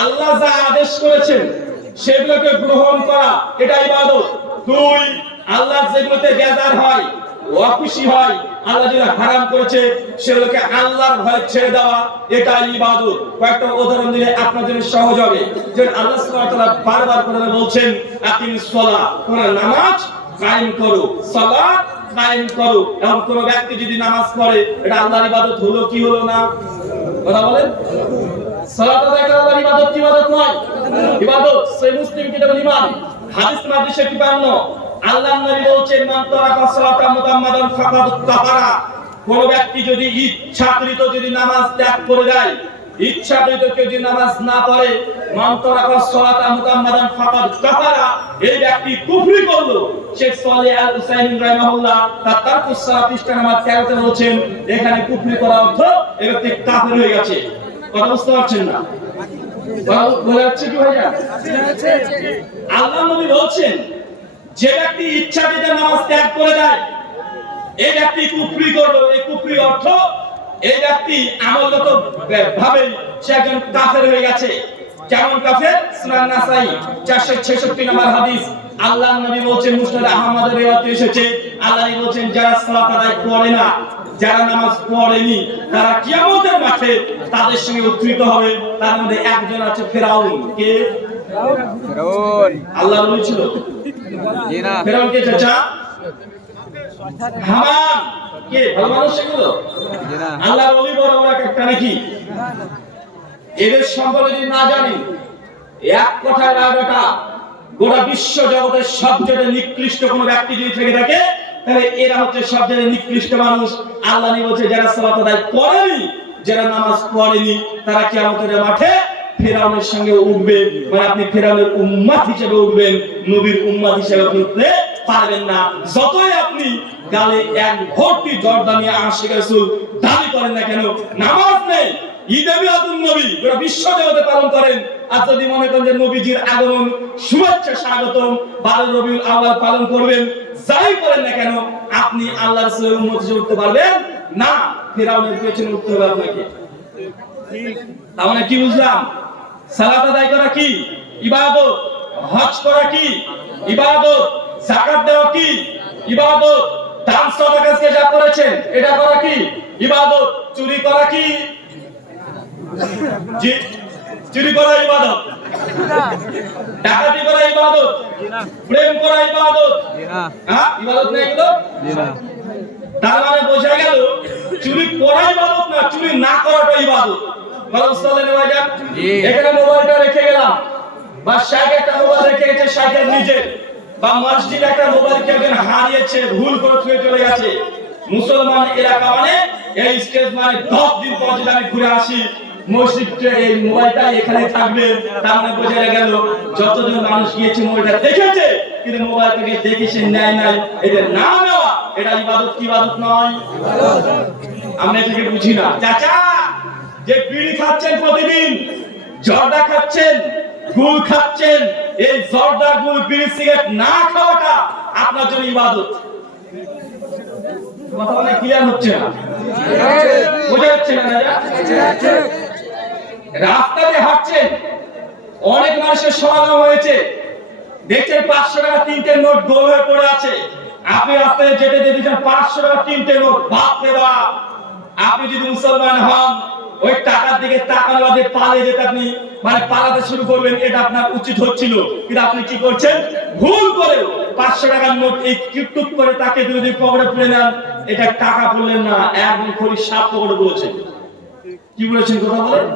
আল্লাহ যা আদেশ করেছেন সেগুলোকে গ্রহণ করা, এটা ইবাদত। দুই, আল্লাহ যেগুলোতে বেজার হয়, অখুশি হয়, আল্লাহ যেটা হারাম করেছে সেগুলোকে আল্লাহর ভয়ে ছেড়ে দেওয়া, এটা ইবাদত। কয়েকটা উদাহরণ দিলে আপনাদের জন্য সহজ হবে। যে আল্লাহ সুবহানাহু ওয়া তাআলা বারবার কোরআনে বলছেন আকিমিস সালাহ, তোমরা নামাজ কায়েম করো, সালাত কায়েম করো। এবং কোন ব্যক্তি যদি নামাজ পড়ে এটা আল্লাহর ইবাদত হলো কি হলো না? কথা বলেন। সালাত আদায় করা আল্লাহর ইবাদত কি ইবাদত নয়? ইবাদত। সহিহ মুসলিম কিতাবুল ঈমান হাদিস নাম্বার 252 আল্লাহর নবী বলেন মান তারাকা সালাতা মুতাম্মাদান ফাকাদ কাফারা। কোন ব্যক্তি যদি ইচ্ছাকৃত যদি নামাজ ত্যাগ করে দেয়, ইচ্ছাকৃত কেউ যদি নামাজ না পড়ে, মান তারাকা সালাতা মুতাম্মাদান ফাকাদ কাফারা, এই ব্যক্তি কুফরি করলো। শেখ সালেহ আল হুসাইনি রাহিমাহুল্লাহ তার তারকুস সালাত পৃষ্ঠা নাম্বার 13 তে বলেছেন এখানে কুফরি করা অর্থ এই ব্যক্তি কাফের হয়ে গেছে। কথা বুঝতে পারছেন না? বলা হচ্ছে কি ভাইয়া? আল্লাহ নবী বলছেন যে ব্যক্তি ইচ্ছাকৃত নামাজ ত্যাগ করে দেয় এই ব্যক্তি কুফরি করলো। এই কুফরি অর্থ এই ব্যক্তি আমলগত ভাবে সে একজন কাফের হয়ে গেছে। কেমন কাফের? সুনান নাসাই 466 নম্বর হাদিস আল্লাহর নবী বলেন, মুসনাদ আহমদের riwayat এসেছে, আল্লাহ নবী বলেন যারা সালাত আদায় করে না, যারা নামাজ পড়েনি, তারা কিয়ামতের মাঠে তাদের সঙ্গে উদ্ধৃত হবে। তার মধ্যে একজন আছে ফেরাউন। কে? ফেরাউন। আল্লাহ বলেছিল জি না। ফেরাউন কে চাচা? হামান। কে? ভালো মানুষ এগুলো? জি না। আল্লাহ বলি বড় বড় একটা নাকি? এদের সম্পর্কে যদি না জানি, এক কথায় রাগাটা গোটা বিশ্ব জগতের সবচেয়ে নিকৃষ্ট কোন ব্যক্তি যদি থেকে থাকে তাহলে এরা হচ্ছে সবচেয়ে নিকৃষ্ট মানুষ। আল্লাহ বলছে যারা সালাত আদায় করেনি, যারা নামাজ পড়েনি, তারা কিয়ামতের মাঠে ফেরাউনের সঙ্গে উঠবে। মানে আপনি ফেরাউনের উম্মত হিসেবে উঠবেন, নবীর উম্মত হিসেবে আপনি উঠতে পারবেন না। যতই আপনি গালে এক ভর্তি জর্দা নিয়ে আশিক রাসূল দাবি করেন না কেন, নামাজ নেই, ঈদে মিলাদুন নবী গোটা বিশ্ব জগতে পালন করেন, আর যদি মনে করেন যে নবীজির আগমন শুভেচ্ছা স্বাগতম 12 রবিউল আউয়াল পালন করবেন, যাই করেন না কেন আপনি আল্লাহর রাসূলের উম্মত হিসেবে উঠতে পারবেন না। ফেরাউনের পেছনে উঠতে হবে আপনাকে। তার মানে কি বুঝলাম? সালাত আদায় করা কি ইবাদত, হজ করা কি ইবাদত, যাকাত দেওয়া কি ইবাদত, দান সদকা যা করেছেন এটা করা কি ইবাদত, চুরি করা কি? জি, চুরি করা ইবাদত, ডাকাতি করা ইবাদত, প্রেম করা ইবাদত, হ্যাঁ ইবাদত না এগুলো? তার মানে বোঝা গেল চুরি করা ইবাদত না, চুরি না করাটা ইবাদত। এখানে মোবাইলটা রেখে গেলাম, বা শাইখ একটা মোবাইল রেখে গেছে শাইখের নিজে, বা মসজিদ একটা মোবাইল কেউ হারিয়েছে, ভুল করে ছুঁয়ে চলে গেছে। মুসলমান এলাকা মানে এই স্টেজ মানে 10 দিন পর যদি আমি ঘুরে আসি মসজিদে এই মোবাইলটা এখানে থাকবে, তার মানে বোঝা গেল যতজন মানুষ গিয়েছে মোবাইলটা দেখেছে কিন্তু মোবাইল থেকে দেখে সে নেয় নাই, এদের না নেওয়া এটা ইবাদত কি ইবাদত নয়? আমরা এটাকে বুঝি না। চাচা যে বিড়ি খাচ্ছেন প্রতিদিন, জর্দা খাচ্ছেন, গুল খাচ্ছেন, এই জর্দা গুল বিড়ি সিগারেট না খাওয়াটা আপনার জন্য ইবাদত। কথা মানে ক্লিয়ার হচ্ছে না? বোঝা যাচ্ছে না? রাস্তাতে হাঁটছেন, অনেক মানুষের সমাগম হয়েছে, দেখছেন 500 টাকা 3টে নোট গোল হয়ে পড়ে আছে, আপনি রাস্তায় যেতে দেখছেন 500 টাকা 3টে নোট, বাপ রে বাপ। আপনি যদি মুসলমান হন ওই টাকার দিকে তাকানো বাদে পালিয়ে যেতে আপনি মানে পালাতে শুরু করবেন, এটা আপনার উচিত হচ্ছিল, কিন্তু আপনি কি করছেন? ভুল করে 500 টাকার নোট এই কিপটুপ করে তাকে যদি পকেটে পুরে নেন, এটা টাকা বললেন না, একদম খড়ি সাপ পকেটে বলেছেন। কি বলেছেন? কথা বলেন।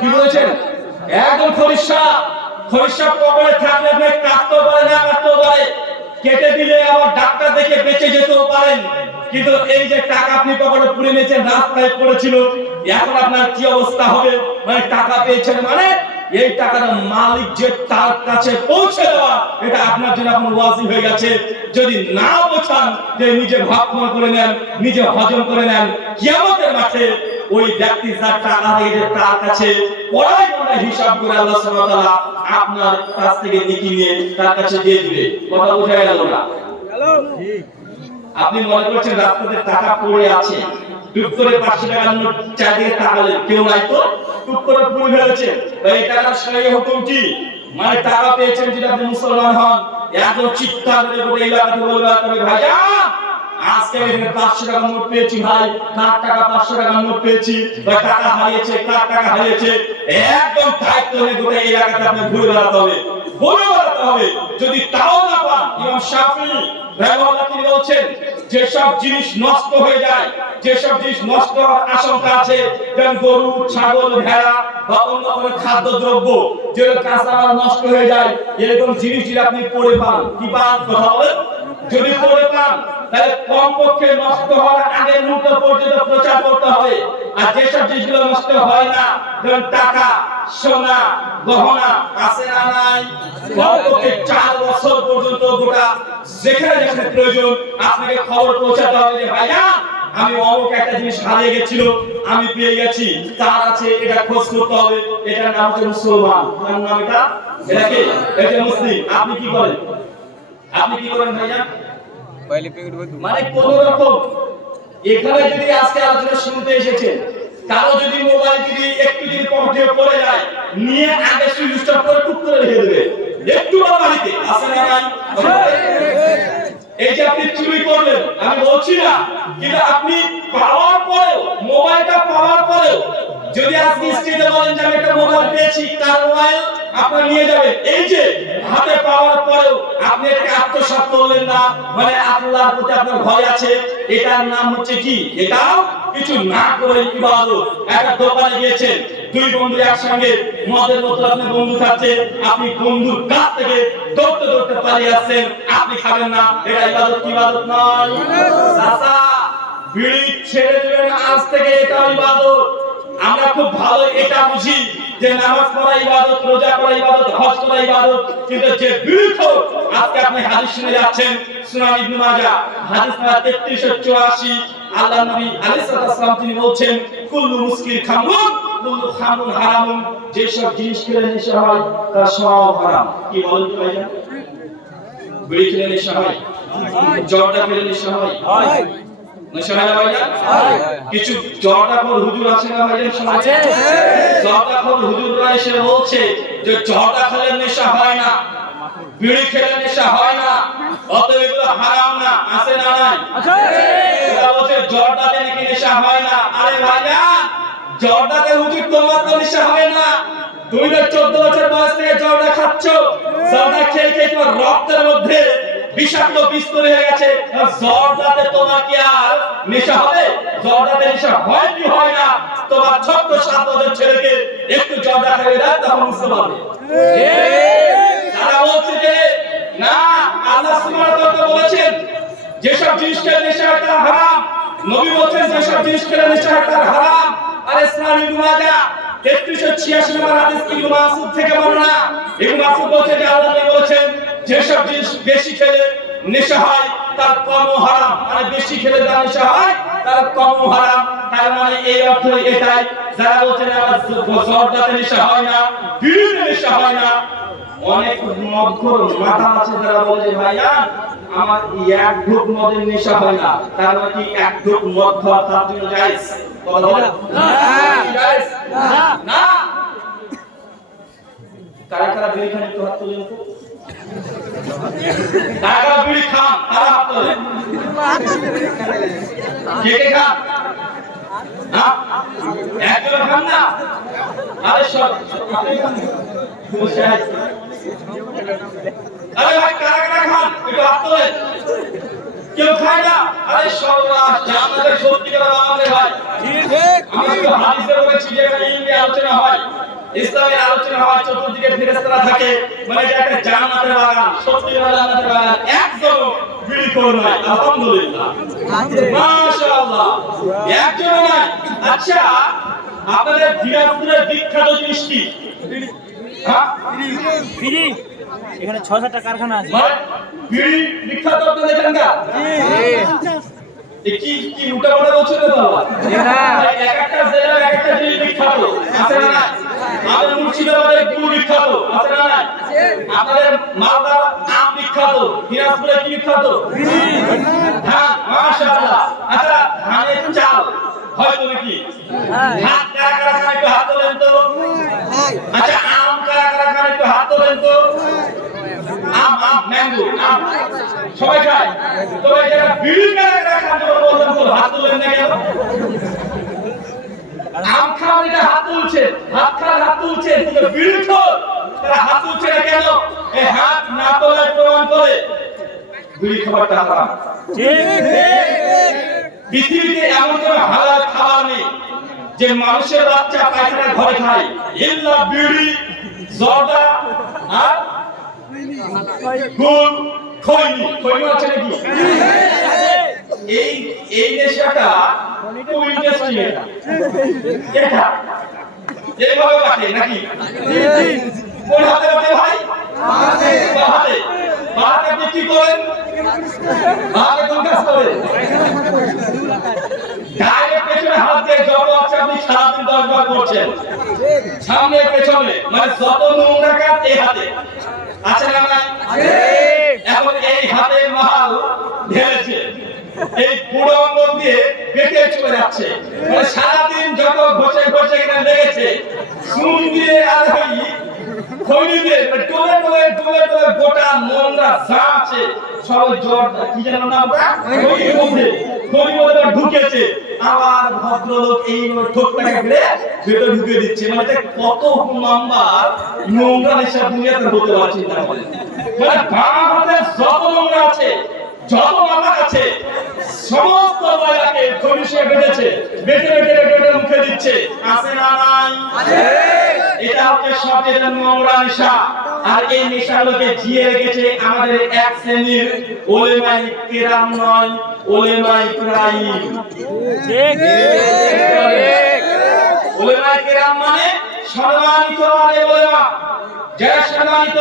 কি বলেছেন? একদম খড়ি সাপ পকেটে থাকলে আপনি কাটতেও পারে না কাটতেও পারে, কেটে দিলে আবার ডাক্তার দেখে বেঁচে যেতেও পারেন, কিন্তু এই যে টাকা আপনি পকেটে পুরে নিয়েছেন, রাস্তায় পড়েছিল, এখন আপনার কি অবস্থা হবে? মানে টাকা পেয়েছেন মানে এই টাকাটা মালিক যে তার কাছে পৌঁছে দেওয়া, এটা আপনার জন্য এখন ওয়াজিব হয়ে গেছে। যদি না বোঝান যে নিজে ভাবনা করে নেন, নিজে হজম করে নেন, কিয়ামতের মাঠে ওই ব্যক্তি যার টাকা দিয়ে তার কাছে পড়াই পড়াই হিসাব করে আল্লাহ সুবহানাহু ওয়া তাআলা আপনার কাছ থেকে নেকি নিয়ে তার কাছে দিয়ে দিবে। কথা বোঝা গেল না? আপনি মনে করছেন রাস্তাতে টাকা পড়ে আছে, টুক করে 500 টাকার নোট চাইদিকে তাকালেন, কেউ নাই তো, টুক করে পুড়ে ফেলেছে। ভাই এই টাকার শরীয়ত হুকুম কি? মানে টাকা পেয়েছেন যদি আপনি মুসলমান হন, একদম চিৎকার করে গোটা এলাকাতে বলবেন, তবে ভাইজান আজকে আমি 500 টাকার নোট পেয়েছি, ভাই কার টাকা 500 টাকার নোট পেয়েছি, ভাই টাকা হারিয়েছে, কার টাকা হারিয়েছে, একদম দায়িত্ব নিয়ে গোটা এলাকাতে আপনি ঘুরে বেড়াতে হবে, ঘুরে বেড়াতে হবে। যদি তাও না পান, ইমাম শাফিঈ রাহিমাহুল্লাহ তিনি বলছেন যেসব জিনিস নষ্ট হয়ে যায়, যেসব জিনিস নষ্ট হওয়ার আশঙ্কা আছে, যেমন গরু, ছাগল, ভেড়া বা অন্য কোনো খাদ্যদ্রব্য যেগুলো কাঁচামাল নষ্ট হয়ে যায়, এরকম জিনিস যদি আপনি পড়ে পান, কি পান কথা বলেন, যদি পড়ে পান তাহলে কমপক্ষে নষ্ট হওয়ার আগে মুহূর্ত পর্যন্ত প্রচার করতে হবে। আর যেসব জিনিসগুলো নষ্ট হয় না, যেমন টাকা, সোনা, গহনা আছে না নাই, কমপক্ষে 4 বছর পর্যন্ত গোটা যেখানে যেখানে প্রয়োজন আপনাকে খবর পৌঁছাতে হবে যে ভাইজান আমি অমুক একটা জিনিস হারিয়ে গেছিল, আমি পেয়ে গেছি, তার আছে, এটা খোঁজ করতে হবে। এটার নাম হচ্ছে মুসলমান। তার নাম এটা কি? এটা মুসলিম। আপনি কি করেন? আপনি কি করেন ভাইজান? মানে কোন রকম এখানে যদি আজকে আলোচনা শুনতে এসেছেন, কারো যদি মোবাইল যদি একটু যদি পকেটে পড়ে যায়, নিয়ে আগে সুইচ অফ করে টুক করে রেখে দেবে, একটু বাড়িতে আছে না নাই? এই যে আপনি চুরি করলেন, আমি বলছি না, কিন্তু আপনি পাওয়ার পরেও, মোবাইলটা পাওয়ার পরেও যদি আজকে স্টেজে বলেন যে আমি একটা মোবাইল পেয়েছি, কার মোবাইল আপনি নিয়ে যাবেন, এই যে হাতে পাওয়ার পরেও আপনি এটাকে আত্মসাৎ করলেন না, মানে আল্লাহর প্রতি আপনার ভয় আছে, এটার নাম হচ্ছে কি? এটাও কিছু না করে ইবাদত। একটা দোকানে গিয়েছেন, দুই বন্ধু একসঙ্গে মদের বোতল, আপনি বন্ধু খাচ্ছে, আপনি বন্ধুর কাছ থেকে দৌড়তে দৌড়তে পালিয়ে আসছেন, আপনি খাবেন না, এটা ইবাদত কি? ইবাদত নয়। চাচা বিড়ি ছেড়ে দিবেন আজ থেকে, এটা ইবাদত। আমরা খুব ভালো এটা বুঝি যে নামাজ পড়া ইবাদত, রোজা করা ইবাদত, হজ করা ইবাদত, কিন্তু যে বিড়িখোর, আজকে আপনি হাদিস শুনে যাচ্ছেন সুনান ইবনে মাজাহ হাদিস নাম্বার 3384, আল্লাহর নবী আলাইহিস সালাম তিনি বলছেন কুল্লু মুস্কির খামরুন কুল্লু খামরুন হারামুন, যে সব জিনিস খেলে নেশা হয় তা সব হারাম। কি বলেন তো ভাইজান? বিড়ি খেলে নেশা হয়, জর্দা খেলে নেশা হয়, নেশা হয় না ভাইজান? কিছু জর্দাখোর হুজুর আছে না ভাইজান? আছে। জর্দাখোর হুজুররা এসে বলছে যে জর্দা খেলে নেশা হয় না, বিড়ি খেলে নেশা হয় না, অতএব এগুলো হারাম না, আছে না নাই? আছে। এরা বলছে জর্দাতে নাকি নেশা হয় না। আরে ভাইজান, জর্দাতে হুজুর তোমার তো নেশা হবে না, তুমি তো 14 বছর বয়স থেকে জর্দা খাচ্ছো, জর্দা খেয়ে খেয়ে তোমার রক্তের মধ্যে বিষাক্ত বিষ তৈরি হয়ে গেছে, জর্দাতে তোমার কি আর নেশা হবে? জর্দাতে নেশা হয় কি হয় না, তোমার ছোট্ট 7 বছর ছেলেকে একটু জর্দা খাইয়ে দাও, তখন বুঝতে পারবে। তারা বলছে যে না, আল্লাহ সুবহানাহু ওয়া তাআলা বলেছেন যেসব জিনিস খেলে নেশা হয় তা হারাম, নবী বলেছেন যেসব জিনিস খেলে নেশা হয় তা হারাম। আর সুনান ইবনে মাজাহ 3386 নম্বর হাদিস ইবনে মাসউদ থেকে বর্ণনা, ইবনে মাসউদ বলেছেন যে আল্লাহ নবী বলেছেন যেসব জিনিস বেশি খেলে নেশা হয় তার কমও হারাম, মানে বেশি খেলে যা নেশা হয় তার কমও হারাম। তার মানে এই অর্থ এটাই, যারা বলছেন আমার জর্দাতে নেশা হয় না, বিড়িতে নেশা হয় না, অনেক মদখোর মাথা আছে যারা বলে যে ভাইজান আমার এক ঢোক মদের নেশা হয় না, তার মানে কি এক ঢোক মদ খাওয়া তার জন্য জায়েজ? কথা বলেন না, জায়েজ না। কারা কারা বিড়ি খান একটু হাত তুলে দেখো, কারা কারা বিড়ি খান তারা হাত তোলে, কে কে খান? না একজন খান না? আরে সব বসে আছে। আরে ভাই কারা কারা খান একটু হাত তোলে, কেউ খায় না? আরে সর্বনাশ, জান্নাতের সত্যি কথা আমাদের ভাই, ঠিক আমরা তো হাদিসের বলেছি যে এখানে ইলমি আলোচনা হয়, ইসলামের আলোচনা হয়, চতুর্দিকে ফেরেশতারা থাকে, মানে এটা একটা জান্নাতের বাগান, সত্যি জান্নাতের বাগান, একজন বিড়ি করে নয়, আলহামদুলিল্লাহ, মাশাআল্লাহ, একজন নয়। আচ্ছা আপনাদের দিনাজপুরের বিখ্যাত জিনিস কি? বিড়ি। এখানে 6-7টা কারখানা আছে, বিড়ি বিখ্যাত আপনাদের এখানকার। কি কি উল্টা পাল্টা বলছেন তো বাবা? এক একটা জেলার এক একটা জিনিস বিখ্যাত, আছে না? আমাদের মুর্শিদাবাদের গুড় বিখ্যাত, আছে না? আপনাদের মালদার আম বিখ্যাত, দিনাজপুরে কি বিখ্যাত? ধান, মাশাআল্লাহ। আচ্ছা ধানের চাল হয়তো নাকি হাত কারা কারা খায় একটু হাত তোলেন তো। আচ্ছা আম কারা কারা খায় একটু হাত তোলেন তো। আম ম্যাঙ্গো আম সবাই খায়। তবে যারা বিড়ি কারা কারা খান বললেন তো হাত তোলেন না কেন? আম খাওয়া এটা হাত তুলছে, হাত খাওয়ার হাত তুলছে, কিন্তু বিড়ি খোর তারা হাত তুলছে না কেন? এই হাত না তোলার প্রমাণ করে বিড়ি খাবারটা হারাম। পৃথিবীতে এমন কোন হালাল খাবার নেই যে মানুষের বাচ্চা পায়খানা ঘরে খায়, ইল্লা বিড়ি, জর্দা আর গুল, খৈনি। খৈনি আছে নাকি? এই নেশাটা খুব ইন্টারেস্টিং। এটা এইভাবে বাটে নাকি? কোন হাতে বাটে ভাই? বাহাতে। বাহাতে আপনি কি করেন? বাহাতে কোন কাজ করেন? ডাইরেক্ট পেছনে হাত দিয়ে যত আছে আপনি সারাদিন 10 বার করছেন, সামনে পেছনে, মানে যত নোংরা কাজ এই হাতে আছে না নাই? এখন এই হাতে মাল ঢেলেছে, এই বুড়ো আঙ্গুল দিয়ে পেটে চলে যাচ্ছে, মানে সারাদিন যত ঘষে ঘষে কিনা লেগেছে, চুন দিয়ে আর ওই খৈনি দিয়ে টোলে টোলে টোলে টোলে গোটা নোংরা যা আছে সব জ্বর কি যেন নামটা খৈনির মধ্যে ঢুকেছে। আবার ভদ্রলোক এই ঠোঁটটাকে ঘিরে ভেতরে ঢুকে দিচ্ছে। মানে এটা কত নাম্বার নোংরা নেশা দুনিয়াতে হতে পারে চিন্তা করেন। মানে বাম হাতে যত নোংরা আছে, যত মাথা আছে, সমস্ত ময়লাকে খৈনিসে বেঁধেছে, বেঁধে বেঁধে বেঁধে মুখে দিচ্ছে। আছে না নাই? এটা হচ্ছে সবচেয়ে নোংরা নেশা। আর এই নেশাগুলোকে জিয়ে রেখেছে আমাদের এক শ্রেণীর ওলেমায়ে কেরাম নয়, ওলেমায়ে ইকরাম। ওলেমায়ে কেরাম মানে সম্মানিত আলেম ওলেমা, যারা সম্মানিত